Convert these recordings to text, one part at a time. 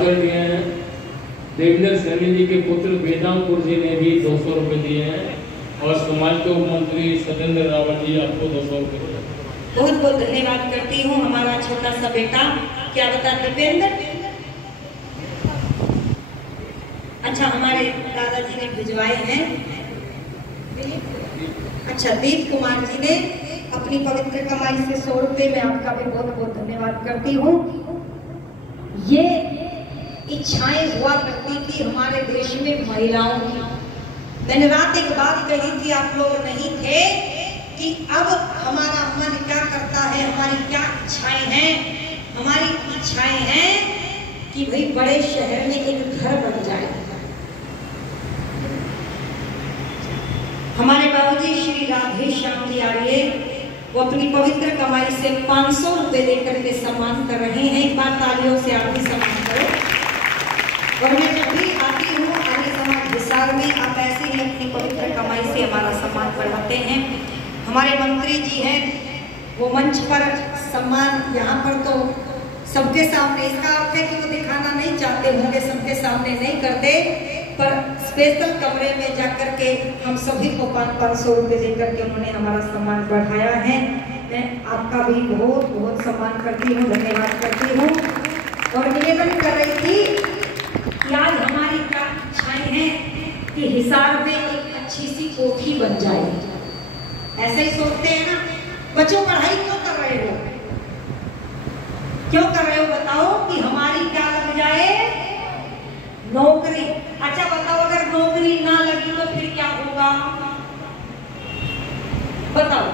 आदरणीय देवेंद्र सैनी जी के पुत्र वेदांतपुर जी ने भी 200 रुपए दिए हैं और समाज के उप मंत्री सत्येंद्र रावत जी आपको 200 रुपए दिए। बहुत बहुत धन्यवाद करती हूँ। हमारा छोटा सा बेटा क्या बता दीपेंद्र, अच्छा हमारे दादाजी ने भिजवाए हैं। अच्छा दीप कुमार जी ने अपनी पवित्र कमाई से 100 रुपए में आपका भी बहुत बहुत धन्यवाद करती हूँ। ये इच्छाएं हुआ करती थी हमारे देश में महिलाओं की। मैंने रात एक बात कही थी, आप लोग नहीं थे, कि अब हमारा मन क्या करता है, हमारी क्या इच्छाएं हैं। हमारी इच्छाएं हैं कि भाई बड़े शहर में एक घर बन जाए। हमारे बाबूजी श्री राधे श्याम जी आर्य वो अपनी पवित्र कमाई से 500 रुपए देकर के सम्मान कर रहे हैं। एक बार तालियों से आप भी सम्मान करो। और मैं जब भी आती हूँ आर्य समाज हिसार में, आप ऐसे ही अपनी पवित्र कमाई से हमारा सम्मान बढ़ाते हैं। हमारे मंत्री जी हैं, वो मंच पर सम्मान यहाँ पर तो सबके सामने, इसका अर्थ है कि वो दिखाना नहीं चाहते होंगे, सबके सामने नहीं करते, पर स्पेशल कमरे में जाकर के हम सभी को 500 रुपए देकर के उन्होंने हमारा सम्मान बढ़ाया है। मैं आपका भी बहुत बहुत सम्मान करती हूँ, धन्यवाद करती हूँ। और निवेदन कर रही थी कि आज हमारी क्या इच्छाएं हैं कि हिसार में एक अच्छी सी कोठी बन जाए। ऐसे ही सोचते हैं ना, बच्चों पढ़ाई क्यों कर रहे हो, क्यों कर रहे हो बताओ, कि हमारी क्या लग जाए, नौकरी। अच्छा बताओ अगर नौकरी ना लगी तो फिर क्या होगा, बताओ।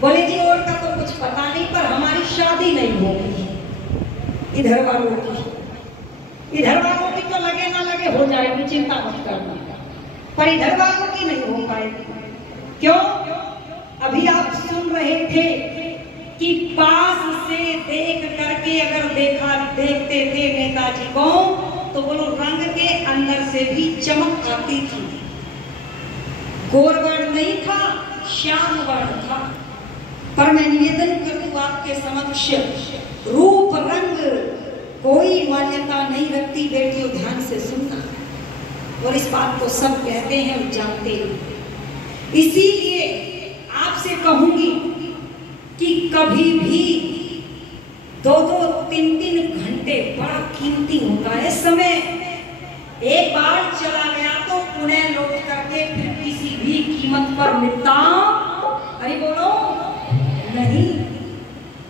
बोले जी और का तो कुछ पता नहीं, पर हमारी शादी नहीं होगी। इधर वालों की तो लगे ना लगे हो जाएगी, चिंता मत करना, पर इधर वालों की नहीं हो पाएगी। क्यों? अभी आप सुन रहे थे कि पास से देख करके अगर देखते थे नेताजी को तो बोलो रंग के अंदर से भी चमक आती थी। गोरवर्ण नहीं था, श्याम वर्ण था। पर मैं निवेदन करूं आपके समक्ष, रूप रंग कोई मान्यता नहीं रखती। बेटियों ध्यान से सुनना, और इस बात को सब कहते हैं और जानते हैं। इसीलिए आपसे कहूंगी कि कभी भी 2-2, 3-3 घंटे बड़ा कीमती होता है समय। एक बार चला गया तो पुनः लौट करके फिर किसी भी कीमत पर मिलता, अरे बोलो नहीं।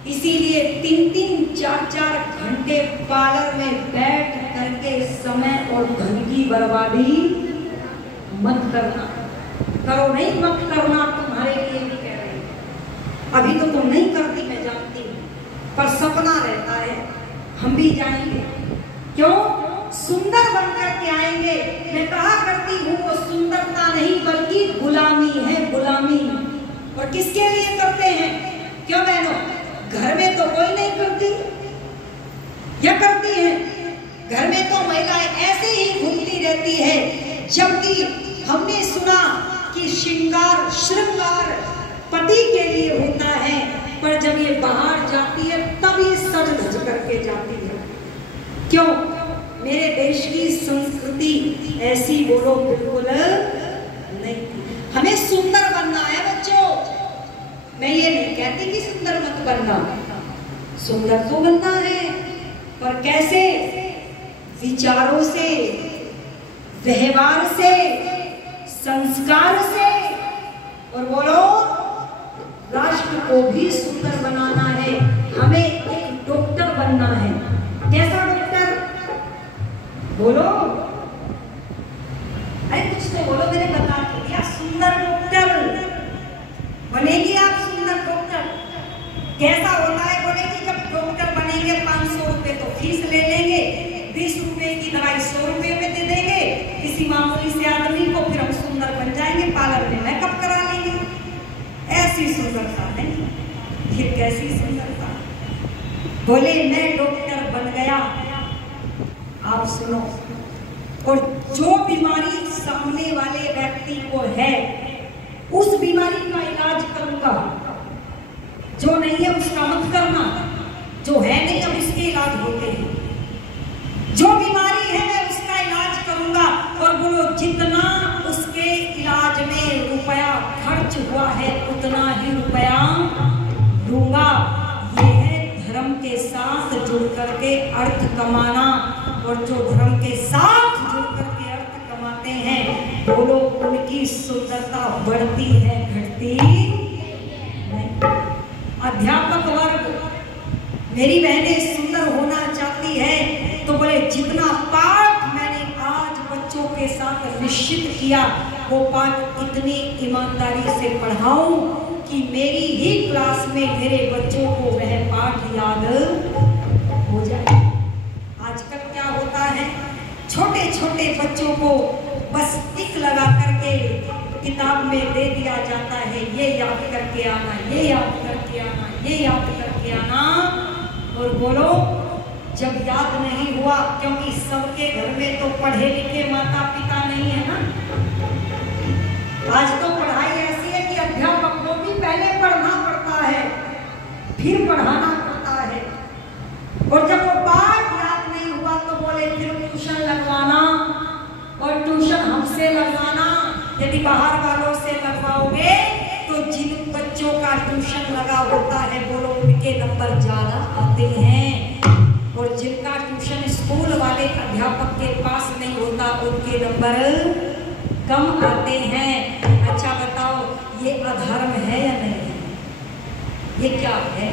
इसीलिए 3-3, 4-4 घंटे पार्लर में बैठ करके समय और धन की बर्बादी मत करना। करो नहीं, मत करना, तुम्हारे लिए भी कह रही हूं। अभी तो तुम नहीं करती, मैं जानती हूँ, पर सपना रहता है हम भी जाएंगे। क्यों? सुंदर बनकर के आएंगे। मैं कहा करती हूँ वो सुंदरता नहीं बल्कि गुलामी है, गुलामी। और किसके लिए करते हैं? क्यों बहनों, घर में तो कोई नहीं करती, या करती है? घर में तो महिलाएं ऐसे ही घूमती रहती है, जबकि हमने सुना कि श्रृंगार पति के लिए होता है, पर जब ये बाहर जाती है तब ये सज धज करके जाती है। क्यों? मेरे देश की संस्कृति ऐसी बोलो बिल्कुल नहीं। हमें सुंदर बनना है बच्चों। मैं ये नहीं कहती कि सुंदर मत बनना, सुंदर तो बनना है, पर कैसे? विचारों से, व्यवहार से, संस्कार से। और बोलो राष्ट्र को भी सुंदर बनाना है। हमें एक डॉक्टर बनना है। कैसा डॉक्टर? बोलो, अरे कुछ तो बोलो, मैंने बता दिया। सुंदर डॉक्टर बनेगी आप, सुंदर डॉक्टर। कैसा होता है? बोलेगी जब डॉक्टर बनेंगे 500 रुपए तो फीस ले लेंगे, 20 रुपए की दवाई 100 रुपए में दे देंगे किसी मामूली से आदमी को, फिर हम सुंदर बन जाएंगे, पार्लर में मेकअप करा लेंगे। ऐसी सुंदरता नहीं, फिर कैसी सुंदरता? बोले मैं डॉक्टर बन गया। आप सुनो, और जो बीमारी सामने वाले व्यक्ति को है उस बीमारी का इलाज करूंगा, जो नहीं है उसका मत करना, जो है नहीं अब इसके इलाज होते हैं। जितना उसके इलाज में रुपया खर्च हुआ है उतना ही रुपया दूंगा। ये है धर्म के साथ जुड़ करके अर्थ कमाना। और जो धर्म के साथ जुड़ करके अर्थ कमाते हैं वो लोग, उनकी सुंदरता बढ़ती है, घटती नहीं। अध्यापक वर्ग, मेरी बहनें सुंदर होना चाहती है तो बोले जितना पाठ मैंने आज बच्चों के साथ निश्चित किया वो पाठ इतनी ईमानदारी से पढ़ाऊं कि मेरी ही क्लास में मेरे बच्चों को वह पाठ याद हो जाए। आजकल क्या होता है, छोटे छोटे बच्चों को बस टिक लगा करके किताब में दे दिया जाता है, ये याद करके आना, ये याद करके आना, ये याद करके आना। और बोलो जब याद नहीं हुआ, क्योंकि सबके घर में तो पढ़े लिखे माता पिता नहीं है ना। आज तो पढ़ाई ऐसी है कि अध्यापक को भी पहले पढ़ना पड़ता है फिर पढ़ाना पड़ता है। और जब वो पाठ याद नहीं हुआ तो बोले फिर ट्यूशन लगवाना, और ट्यूशन हमसे लगवाना। यदि बाहर वालों से लगवाओगे तो जिन बच्चों का ट्यूशन लगा होता है बोलो उनके नंबर ज्यादा आते हैं, और जिनका ट्यूशन स्कूल वाले अध्यापक के पास नहीं होता उनके नंबर कम आते हैं। अच्छा बताओ ये अधर्म है या नहीं? ये क्या है?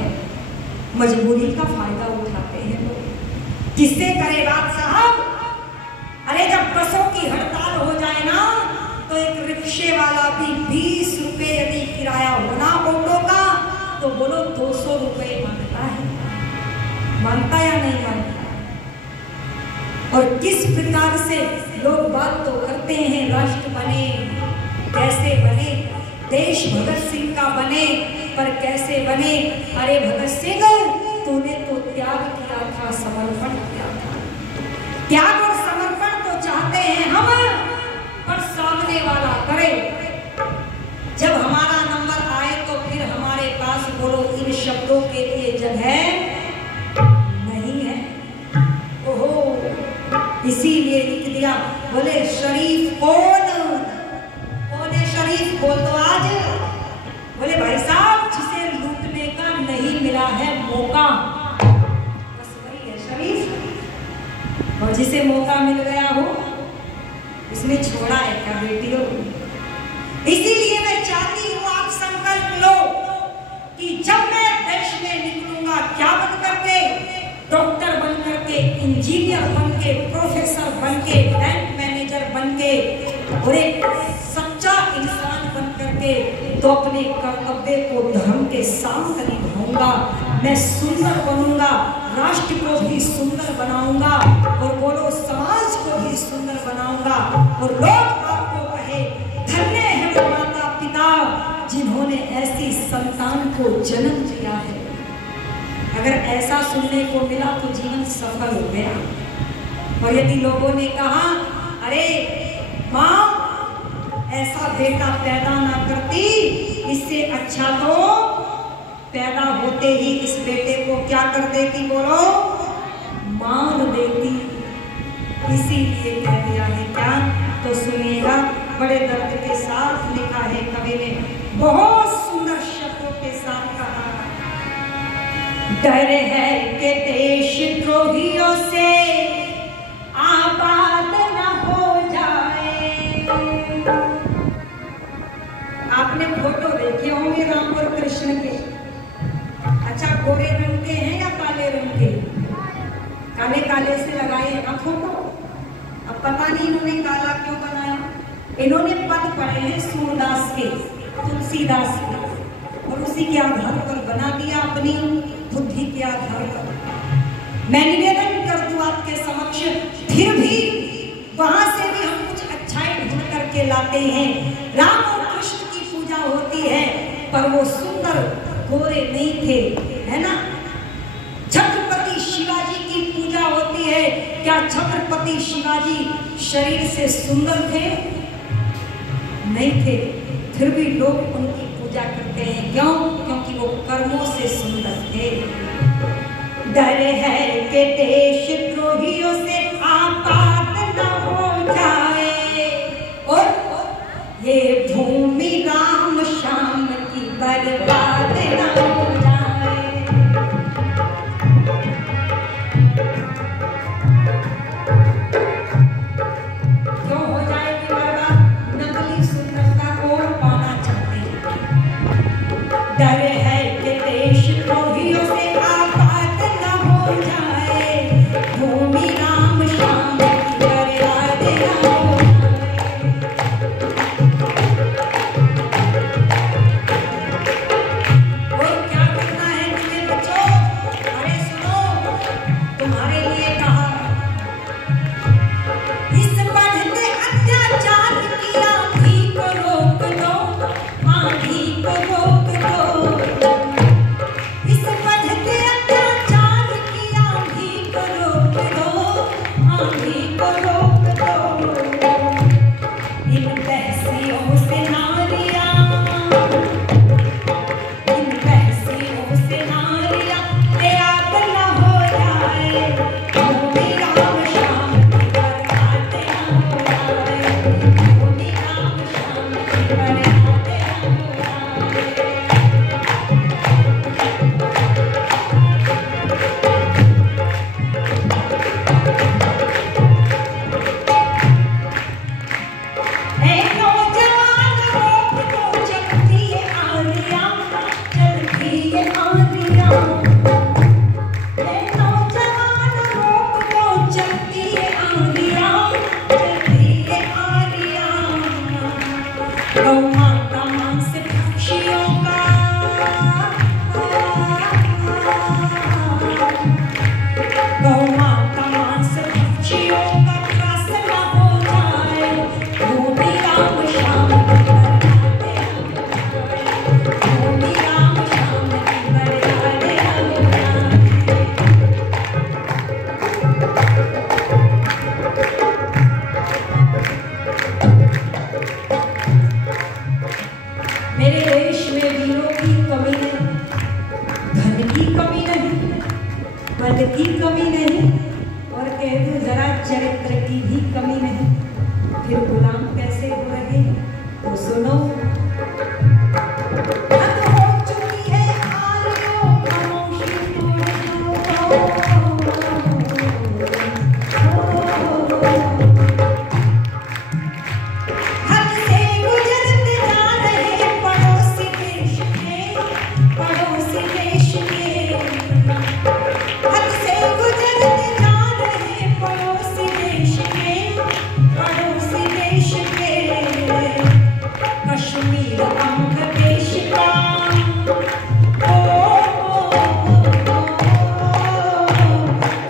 मजबूरी का फायदा उठाते हैं लोग। किससे करे बात साहब? अरे जब बसों की हड़ताल हो जाए ना तो एक रिक्शे वाला भी 20 रुपए यदि किराया होना ऑटो का तो बोलो 200 रुपए मांगता है। मानता या नहीं मानता? और किस प्रकार से लोग बात तो करते हैं राष्ट्र बने, कैसे बने, देश भगत सिंह का बने, पर कैसे बने? अरे भगत सिंह तूने तो त्याग किया था, समर्पण किया था। त्याग और समर्पण तो चाहते हैं हम, पर सामने वाला करे। जब हमारा नंबर आए तो फिर हमारे पास बोलो इन शब्दों के लिए जगह नहीं है। ओहो, इसीलिए लिख दिया, बोले शरीफ कौन है? शरीफ बोल दो आज। बोले भाई साहब जिसे लूटने का नहीं मिला है मौका, बस वही है शरीफ। और जिसे मौका मिल गया हो उसने छोड़ा है क्या बेटियों? इसीलिए मैं चाहती हूँ आप संकल्प लो कि जब मैं देश में निकलूंगा क्या बन करके, डॉक्टर बन करके, इंजीनियर बन के, प्रोफेसर बन के, बैंक मैनेजर बन के, और एक सच्चा इंसान बन करके, तो अपने कर्तव्य को धर्म के साथ निभाऊंगा। मैं सुंदर बनूंगा, राष्ट्र को भी सुंदर बनाऊंगा, और बोलो समाज को भी सुंदर बनाऊंगा। और लोग आपको कहे धन्य है वो माता पिता जिन्होंने ऐसी संतान को जन्म दिया है। अगर ऐसा सुनने को मिला तो जीवन सफल हो गया। और यदि लोगों ने कहा अरे माँ ऐसा बेटा पैदा ना करती, इससे अच्छा तो पैदा होते ही इस बेटे को क्या कर देती, बोलो मार देती। इसीलिए कह दिया है क्या? तो सुनिएगा, बड़े दर्द के साथ लिखा है कवि ने, बहुत सुंदर शब्दों के साथ कहा, डर है कि देशद्रोहियों से आबाद न हो जाए। आपने फोटो देखे होंगे राम और कृष्ण के। अच्छा गोरे रंग के हैं या काले रंग के? काले काले से लगाए हैं ना फोटो। अब पता नहीं इन्होंने काला क्यों बनाया। इन्होंने पद पढ़े हैं सूरदास के, तुलसीदास के, और उसी के आधार पर बना दिया, अपनी बुद्धि के आधार पर। मैं निवेदन कर दूं आपके समक्ष, फिर भी वहां से भी हम कुछ अच्छाई ढूंढ करके लाते हैं। राम और कृष्ण की पूजा होती है, पर वो सुंदर गोरे नहीं थे, है ना। छत्रपति शिवाजी की पूजा होती है, क्या छत्रपति शिवाजी शरीर से सुंदर थे? नहीं थे, फिर भी लोग उनकी पूजा करते हैं। क्यों? क्योंकि वो कर्मों से सुंदर थे। डर है कि देशद्रोहियों से आबाद न हो जाए। ये भूमि राम श्याम की बर्बाद न हो जाए। क्यों हो जाएगी बर्बाद? नकली सुंदरता को पाना चाहते हैं। डर है कि देश द्रोहियों से आबाद न हो जाए। भूमि राम श्याम की बर्बाद न हो जाए। और क्या करना है तुम्हें बच्चों? अरे सुनो, तुम्हारे लिए कहा, इस बढ़ते अत्याचार की आंधी को रोक दो, आंधी को रोक दो। इस बढ़ते अत्याचार की आंधी को रोक दो, आंधी को रोक दो। इन बहसियों से नारियां, इन बहसियों से नारियां तैयार न हो जाए। भूमि राम श्याम की बर्बाद न हो जाए। भूमि राम श्याम की बर्बाद न हो जाए। ऐ नौजवान रोक दो चलती ये आंधियां, चलती ये आंधियां। ऐ नौजवान रोक दो चलती ये आंधियां, चलती ये आंधियां। गौ माता मांस पक्षियों का, गौ माता मांस पक्षियों का त्रास न हो जाए। भूमि राम श्याम की बर्बाद न हो जाए। भूमि राम श्याम की बर्बाद न हो जाए। मेरे देश में वीरों की कमी नहीं, धन की कमी नहीं, बल की कमी नहीं, और कह दूं जरा चरित्र की भी कमी नहीं। फिर गुलाम कैसे हो रहे हैं? तो सुनो, हद हो चुकी है आरियों खामोशी तोड़ दो। हद से गुजरते जा रहे पड़ोसी देश के, पड़ोसी देश के। हद से गुजरते जा रहे पड़ोसी देश के, पड़ोसी देश के। कश्मीर अंग देश का,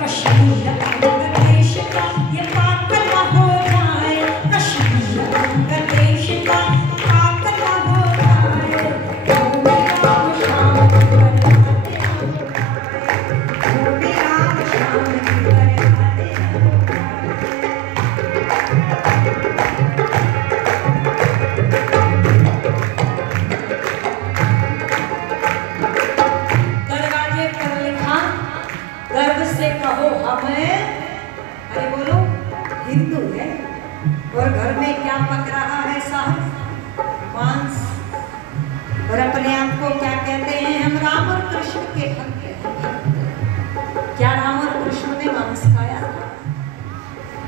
कश्मीर अंग देश का ये पाक न हो जाए। कश्मीर अंग देश का पाक न हो जाए। भूमि राम श्याम की बर्बाद न हो जाए। भूमि राम श्याम की बर्बाद न हो जाए। दरवाजे पर लिखा, गर्व से कहो हमें, अरे बोलो, हिंदू है। और घर में क्या पक रहा है साहब? मांस। और अपने आप को क्या कहते हैं? हम राम और कृष्ण के भक्त हैं। क्या राम और कृष्ण ने मांस खाया?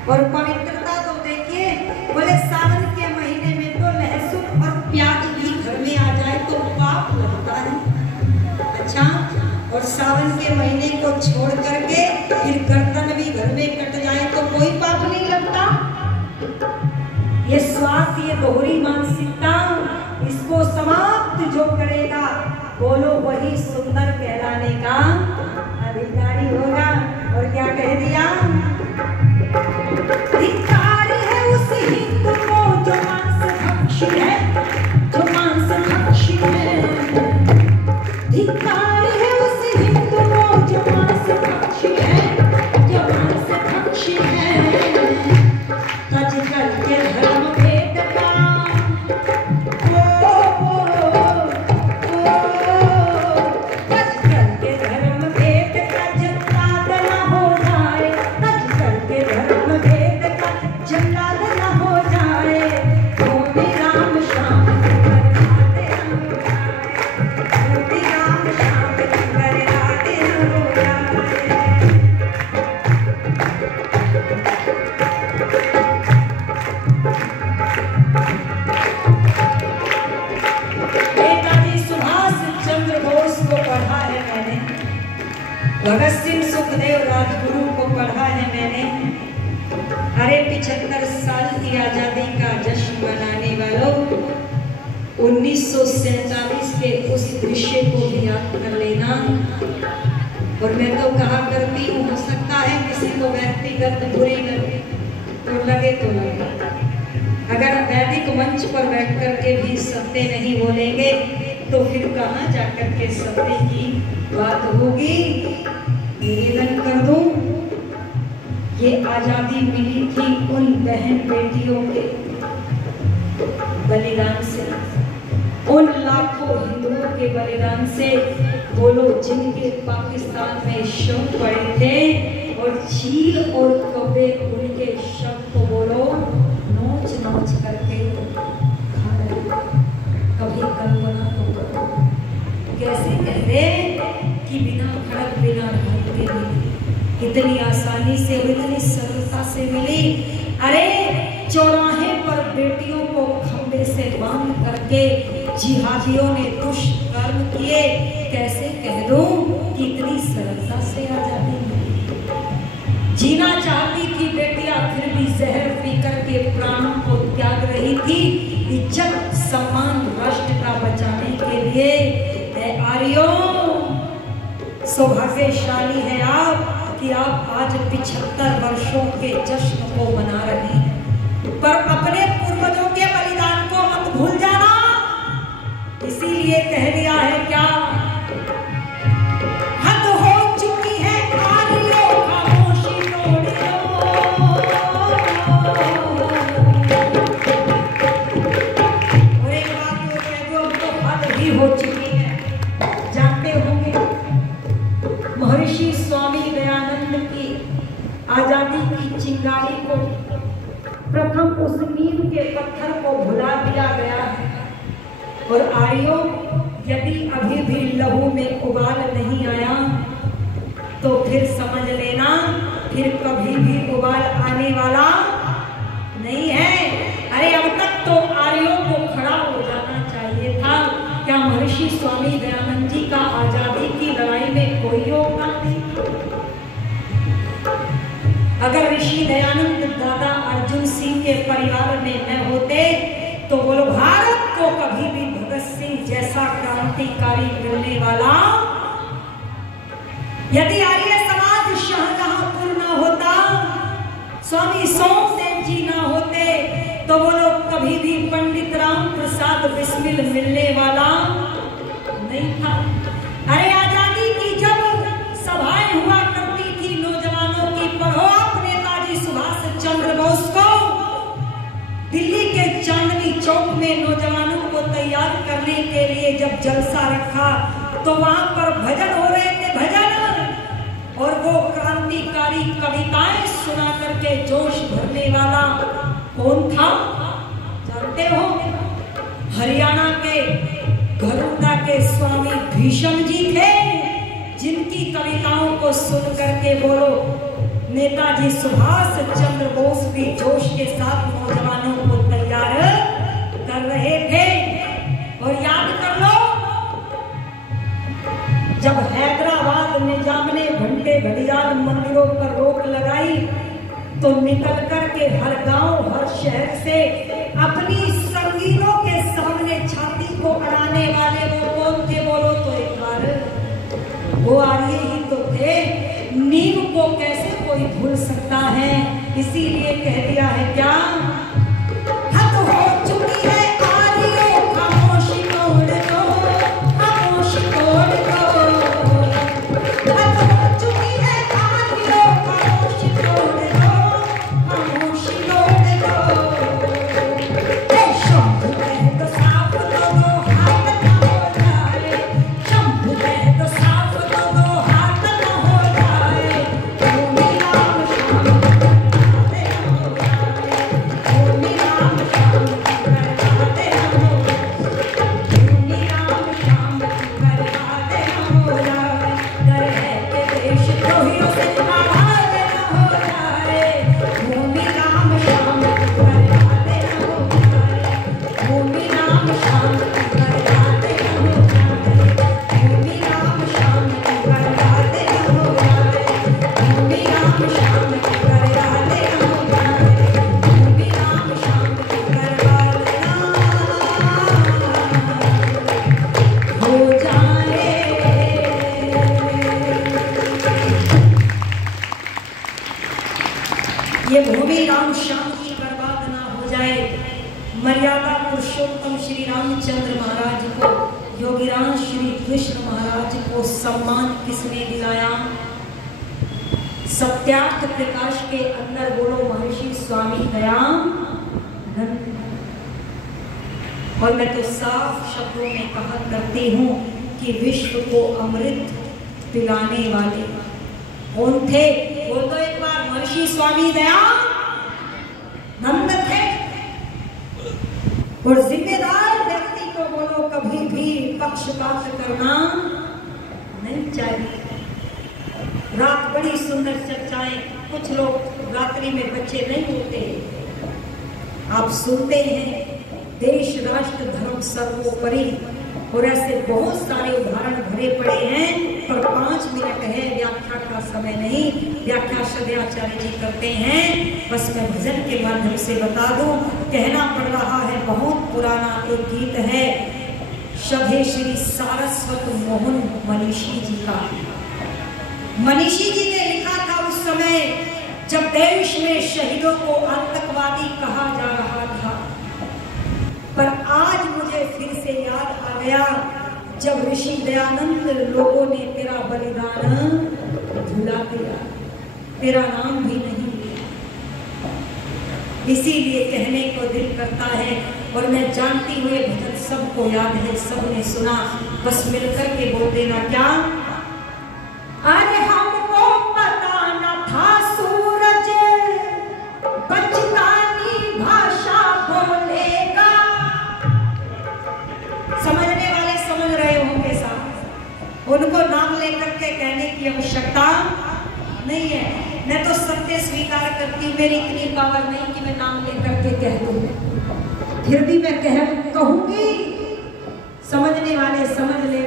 और पवित्रता तो देखिए, बोले सावन के महीने में तो लहसुन और प्याज भी घर में आ जाए तो पाप लगता है। अच्छा, और सावन के महीने को छोड़ करके फिर गर्दन भी घर में कट जाए तो कोई पाप नहीं लगता। ये स्वार्थ, ये दोहरी मानसिकता, इसको समाप्त जो करेगा, बोलो वही सुंदर कहलाने का अधिकारी होगा। और क्या कह दिया? धिक्कार है उस हिंदू को जो मांस भक्षी है, जो मांस भक्षी है। धिक्कार है उस हिंदू को जो मांस भक्षी है, जो मांस भक्षी है। तज करके धर्म भेद का, तज करके धर्म भेद का जल्लाद न हो जाए। तज करके धर्म भेद का जल्लाद न हो जाए। भूमि राम भगत सिंह सुखदेव राजगुरु को पढ़ा है मैंने। अरे 75 साल की आजादी का जश्न मनाने वालों, 1947 के उस दृश्य को भी याद कर लेना। और मैं तो कहा करती हूँ, हो सकता है किसी को व्यक्तिगत बुरी लगे तो लगे तो लगे, अगर वैदिक मंच पर बैठ कर के भी सत्य नहीं बोलेंगे तो फिर कहाँ जाकर के सत्य की बात होगी। निवेदन कर दूं, ये आजादी मिली थी उन बहन बेटियों के बलिदान से, उन लाखों हिंदुओं के बलिदान से। बोलो जिनके पाकिस्तान में शव पड़े थे और चील और कौवे उनके शव को बोलो नोच नोच करके खा रहे। कभी कल्पना तो करो, कैसे कहते कि बिना खड़क बिना ढाल के मिली, इतनी आसानी से और इतनी सरलता से मिली। अरे चौराहे पर बेटियों को खंबे से बांध करके जिहादियों ने दुष्कर्म किए। कैसे कह दूं कि इतनी सरलता से आजादी मिली। जीना चाहती थी बेटियां, फिर भी जहर पी करके प्राणों को त्याग रही थी इज्जत सम्मान राष्ट्र का बचाने के लिए। आर्यों, सौभाग्यशाली है आप कि आप आज 75 वर्षों के जश्न को मना रहे हैं, पर अपने पूर्वजों के बलिदान को मत भूल जाना। इसीलिए कह दिया है क्या, हद हो चुकी है आर्यों, खामोशी तोड़ लो। और एक बात तो कह दो, तो हद ही हो चुकी है। जानते होंगे महर्षि स्वामी दयानंद की आजादी की चिंगारी को प्रथम उस नीम के पत्थर को भुला दिया गया है। और आर्यों, यदि अभी भी लहू में उबाल नहीं आया तो फिर समझ लेना फिर कभी भी उबाल आने वाला नहीं है। अरे अब तक तो आर्यों को खड़ा हो जाना चाहिए था। क्या महर्षि स्वामी दयानंद जी का आजादी की लड़ाई में कोई योगदान नहीं? अगर ऋषि दयानंद दादा अर्जुन सिंह के परिवार में न होते तो बोलो भारत को कभी भी भगत सिंह जैसा क्रांतिकारी मिलने वाला। यदि आर्य समाज शाहजहांपुर न होता, स्वामी सोमदेव जी ना होते तो बोलो कभी भी पंडित राम प्रसाद बिस्मिल मिलने वाला नहीं था। अरे आजादी की जब सभाएं हुआ करती थी नौजवानों की, पढ़ो आप नेताजी सुभाष चंद्र बोस को। दिल्ली के चांदनी चौक में नौजवानों को तैयार करने के लिए जब जलसा रखा तो वहां पर भजन हो रहे थे, भजन, और वो क्रांतिकारी कविताएं सुना करके जोश भरने वाला कौन था जानते हो? हरियाणा के घरोंदा के स्वामी भीष्म जी थे, जिनकी कविताओं को सुन करके बोलो नेताजी सुभाष चंद्र बोस भी जोश के साथ नौजवानों को तैयार कर रहे थे। और याद कर लो, जब हैदराबाद निजाम ने घंटे घड़ियाल मंदिरों पर रोक लगाई तो निकल कर के हर गांव हर शहर से अपनी संगीनों के सामने छाती को अड़ाने वाले वो कौन थे बोलो तो एक बार वो आर्य ही तो थे। नीम को कैसे कोई भूल सकता है? इसीलिए कह दिया है क्या, हद हो चुकी है आर्यों, खामोशी तोड़ दो, खामोशी तोड़ दो। हद हो चुकी है आर्यों, खामोशी तोड़ दो, खामोशी तोड़ दो। शंभु कह दो साफ दो दो हाथ न हो जाए, शंभु कह दो साफ दो दो हाथ न हो जाए। रामचंद्र महाराज को, योगीराज श्री कृष्ण महाराज को सम्मान किसने दिलाया? सत्यार्थ प्रकाश के अंदर बोलो महर्षि स्वामी दयानंद। और मैं तो साफ शब्दों में कहा करती हूँ कि विश्व को अमृत पिलाने वाले कौन थे? वो तो एक बार महर्षि स्वामी दयानंद थे। और जिम्मेदार व्यक्ति को बोलो कभी भी पक्षपात करना नहीं चाहिए। रात बड़ी सुंदर चर्चाएं, कुछ लोग रात्रि में बच्चे नहीं होते, आप सुनते हैं देश राष्ट्र धर्म सर्वोपरि, और ऐसे बहुत सारे उदाहरण भरे पड़े हैं, पर 5 मिनट है, व्याख्या का समय नहीं। व्याख्या सदयाचार्य जी करते हैं, बस मैं भजन के माध्यम से बता दूं। कहना पड़ रहा है, बहुत पुराना एक गीत है, शब्द श्री सारस्वत मोहन मनीषी जी का। मनीषी जी ने लिखा था उस समय जब देश में शहीदों को आतंकवादी कहा जा रहा था, पर आज मुझे फिर से याद आ गया जब ऋषि दयानंद लोगों ने तेरा बलिदान भुला दिया, तेरा नाम भी नहीं लिया। इसीलिए कहने को दिल करता है, और मैं जानती हुए भजन सबको याद है, सबने सुना, बस मिलकर के बोल देना क्या? अरे हमको पता न था सूरज बचकानी भाषा बोलेगा। समझने वाले समझ रहे होंगे साहब, उनको नाम लेकर के कहने की आवश्यकता नहीं है। मैं तो सत्य स्वीकार करती हूँ, मेरी इतनी पावर नहीं कि मैं नाम लेकर के कह दूँ, फिर भी मैं कहूंगी। समझने वाले समझ ले,